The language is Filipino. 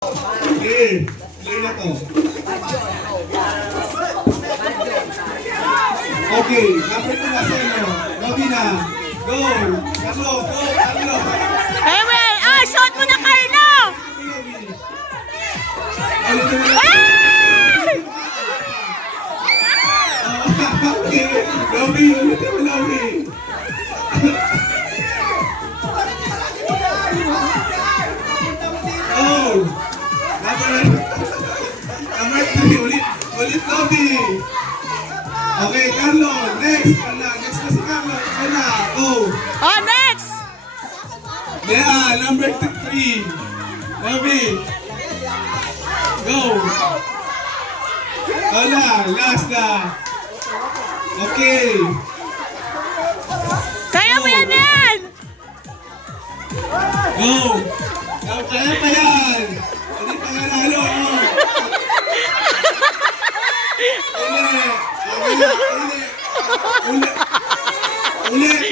Okay, play na to. Okay, number 2 na sa'yo. Robina, go! Carlo, go! Carlo! Hey, well, shot mo na, Carlo! Okay, Robby, ulitin mo, Robby. Oh! Number 3, ulit, Robby. Okay, Carlo, next. Next na si Carlo. Wala, go. Oh, next! Number 3. Robby. Go. Wala, last na. Okay. Kaya mo yan, yan! Go. Kaya pa yan. Hindi pa nanalo. Ulit. Ulit.